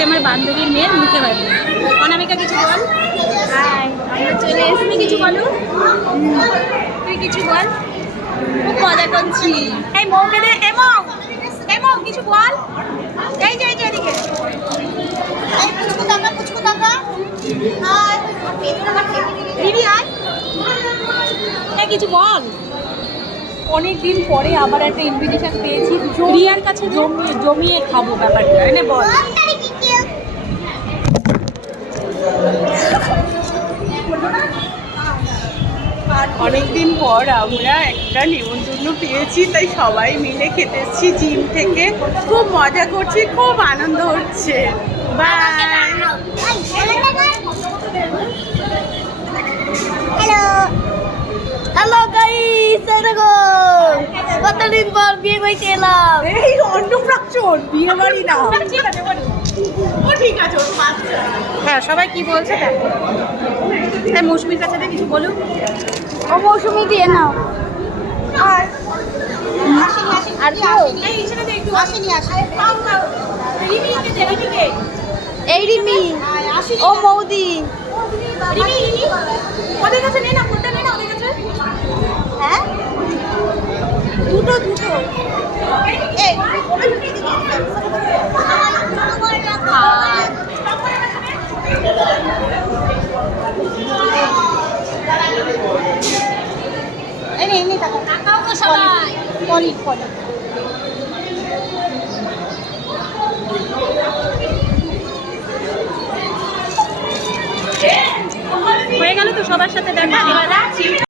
হচ্ছে আমার বান্ধবীর মেয়ের মুখে বাড়ি। অনামিকা কিছু বল। হাই, আমরা চলে এসেছি। কিছু বলো, তুই কিছু বল। খুব মজা করছি। এই মৌকে দে, এমো কিছু বল। এই যে এদিকে পুচকু টাকা দিদি আয়, কিছু বল। অনেকদিন পরে আবার একটা ইনভিটেশন পেয়েছি, রিয়ার কাছে জমিয়ে খাবো ব্যাপারটা। এনে বল। অনেকদিন পর আমরা একটা নিমন্ত্রণ পেয়েছি, তাই সবাই মিলে খেতে এসেছি জিম থেকে। খুব মজা করছি, খুব আনন্দ হচ্ছে। বাই। হ্যালো গাইস, দেখো কতদিন পর বিয়ে বাড়িতে এলাম। এই অন্নপ্রাশন, বিয়ে বাড়ি না। ঠিক আছে বল। ও ঠিক আছে, ও বাচ্চা। হ্যাঁ, সবাই কি বলছে দেখো। তাই মৌসুমীর কাছে কিছু বলুক। ও মৌসুমি দিয়ে নাও। আর কেউ এই এখানে দে একটু। আসেনি রিমিকে দে, রিমিকে। এই রিমি, ও মৌদি। রিমি ওদের কাছে নে না, ফোনটা নে না ওদের কাছে। হ্যাঁ, দুটো এই এনে টাকাও তো সবাই পলি হয়ে গেল তো সবার সাথে দেখা।